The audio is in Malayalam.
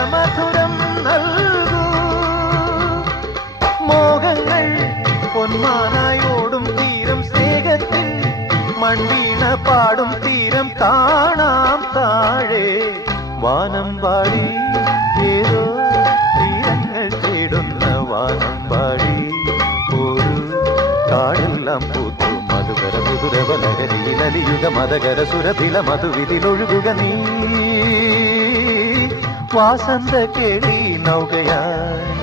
സ്വരമധുരം നൽകൂ. മോഹങ്ങൾ പൊന്മാനായോടും തീരം സ്നേഹത്തിൽ മൺവീണ പാടും തീരം കാണാം താഴെ. വാനമ്പാടി ഏതോ തീരങ്ങൾ തേടുന്ന വാനമ്പാടി. ഒരു കാടെല്ലാം പൂത്തു മധുകര മുതുരവലഹരിയിലലിയുക മതകര സുരഭില മധുവിതിലൊഴുകുക നീ. വാസന്ത കേളി നൗകയായി